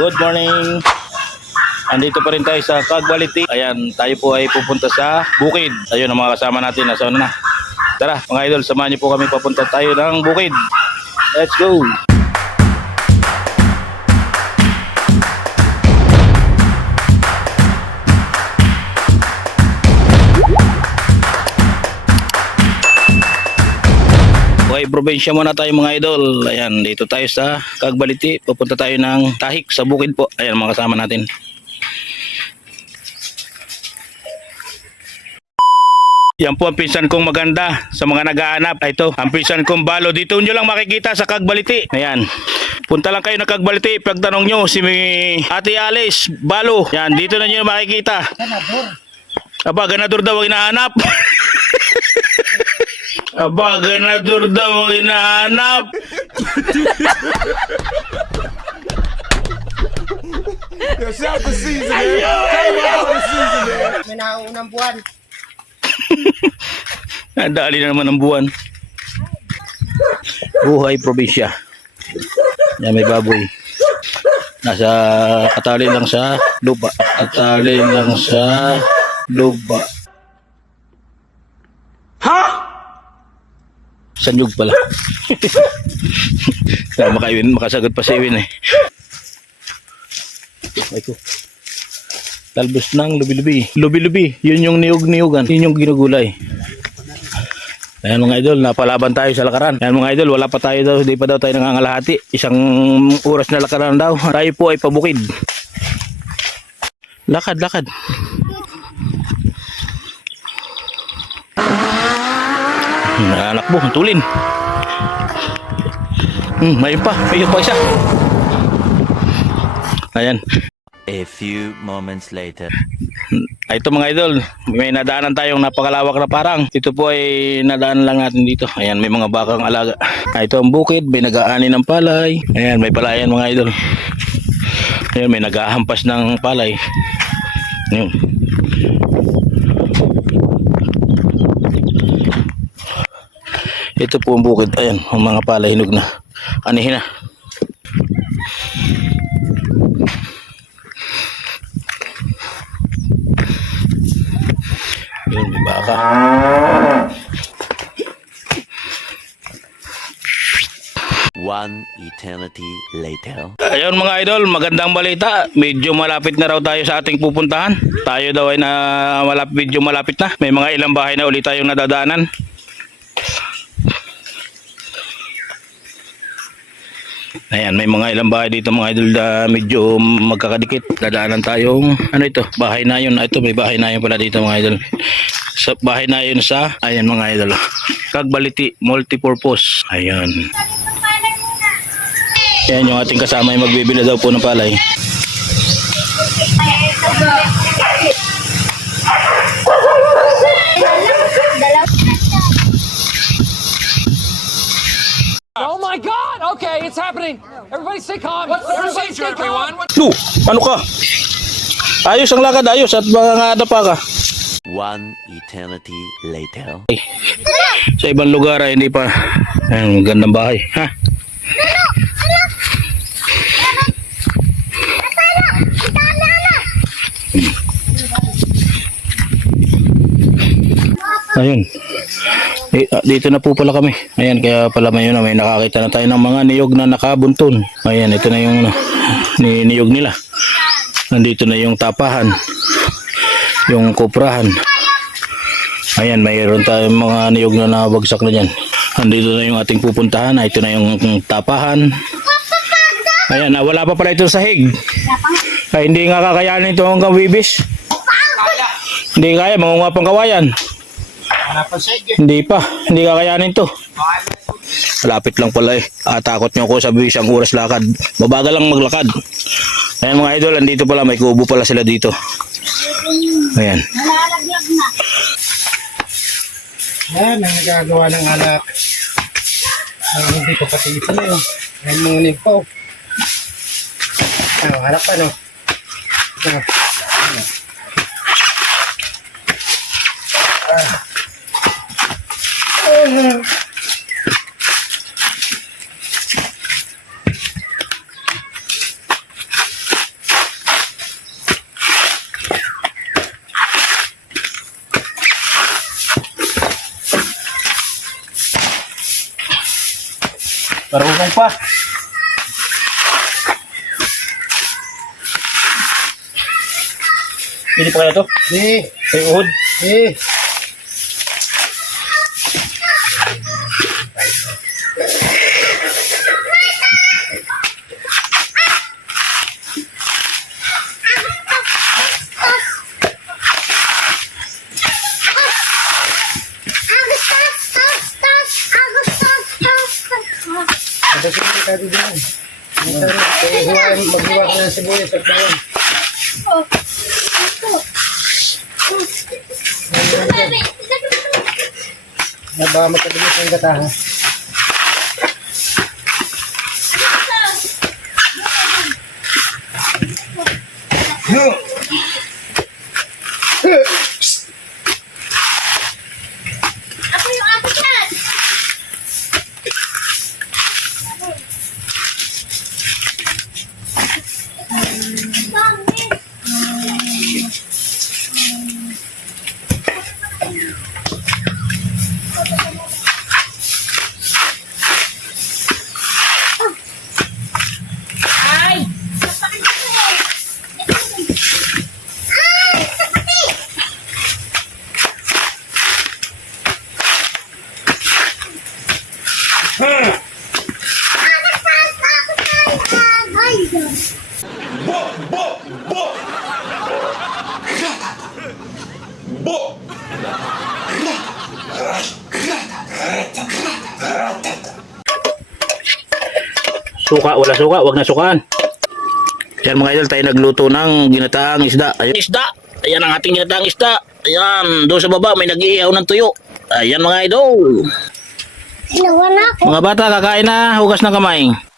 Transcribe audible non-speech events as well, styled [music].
Good morning. Andito pa rin tayo sa Cagbaliti. Ayan, tayo po ay pupunta sa Bukid. Ayun ang mga kasama natin. Nasa una na. Tara, mga idol, samahan niyo po kami papunta tayo ng Bukid. Let's go! Probinsya muna tayo mga idol. Ayan, dito tayo sa Cagbaliti. Pupunta tayo ng Tahik sa Bukid po. Ayan, mga kasama natin. Yan po ang pinsan kong maganda sa mga nag-aanap. Ito, ang pinsan kong balo. Dito nyo lang makikita sa Cagbaliti. Ayan. Punta lang kayo na Cagbaliti. Pagtanong nyo si Ate Alice Balo. Yan, dito na nyo makikita. Aba, ganador daw ang hinahanap. [laughs] Aba, ganador daw ang hinahanap. Yo, shout the season, man. Tell them about the season, man. May nauunang buwan. Ang dali na naman ng buwan. Buhay probinsya. Yan may baboy. Nasa katali lang sa lupa. Katali lang sa lupa. Ha? Sanyog pala. [laughs] Kaya makaiwin, makasagot pa si Iwin eh. Ay ko. Talbos ng lubi-lubi. Lubi-lubi, yun yung niyog-niyogan. Yun yung ginugulay. Ayan mga idol, napalaban tayo sa lakaran. Ayan mga idol, wala pa tayo daw, hindi pa daw tayo nangangalahati. Isang oras na lakaran daw. Tayo po ay pabukid. Lakad, lakad. Anak mo, tulin. Hmm, mayroon pa, mayroon pa isa. Ayan. A few moments later. Ah, Ito mga idol, may nadaanan tayong napakalawak na parang. Ito po ay nadaanan lang natin dito. Ayan, may mga bakang alaga. Ah, ito ang bukid, may nag-aani ng palay. Ayan, may palayan mga idol. Ayan, may naghahampas ng palay. Ayan. Ito po ang bukid. Ayan, ang mga palay hinog na. Anihin na. Ayan, may baka. One eternity later. Ayun mga idol, magandang balita. Medyo malapit na raw tayo sa ating pupuntahan. Tayo daw ay na malapit, medyo malapit na. May mga ilang bahay na ulit tayong nadadaanan. Ayan, may mga ilang bahay dito mga idol na medyo magkakadikit. Dadaanan tayong, ano ito, bahay na yun. Ito, may bahay na yun pala dito mga idol. Sa bahay na yun sa, ayan mga idol. Kagbaliti, multipurpose. Ayan. Yan yung ating kasama yung magbibili daw po ng palay. Oh happening. Everybody stay calm. What's the procedure, everyone? Lu, ano ka? Ayos ang lakad, ayos at mga pa ka. One eternity later. Sa ibang lugar ay hindi pa. Ayun, magandang bahay. Ha? Ayun. Eh, ah, dito na po pala kami. Ayan, kaya pala may, may nakakita na tayo ng mga niyog na nakabuntun. Ayan, ito na yung ano, ni, niyog nila. Nandito na yung tapahan. Yung kuprahan. Ayan, mayroon tayong mga niyog na nabagsak na dyan. Nandito na yung ating pupuntahan. Ah, Ito na yung tapahan. Ayan, ah, wala pa pala ito sa hig. Ay, hindi nga kakayanin ito hanggang bibis. Hindi kaya, mangunga pang kawayan. Hindi pa, hindi kakayanin to. Malapit lang pala eh. Ah, takot nyo ako sabi isang oras lakad. Mabagal lang maglakad. Ayan mga idol, andito pala, may kubo pala sila dito. Ayan. Yan, ang nagagawa ng anak. Ang hindi ko pati ito na yun. Yan mga nimpo. Ah, hanap pa no. Marunong pa. Hindi pa kaya to? Eh, Ay, uhod. eh. Ada sini tadi dyan. Maghiwa ka ng sibuyas at bawang. Naba matabilis ang gataha. Ako yung ako dyan! Ay! Sakit ko eh! Ay! Sakit! Suka, wala suka, wag na sukaan. Yan mga idol, tayo nagluto ng ginataang isda. Ayan. Isda! Ayan ang ating ginataang isda. Ayan, doon sa baba may nag-iihaw ng tuyo. Ayan mga idol. Mga bata, kakain na, hugas ng kamay.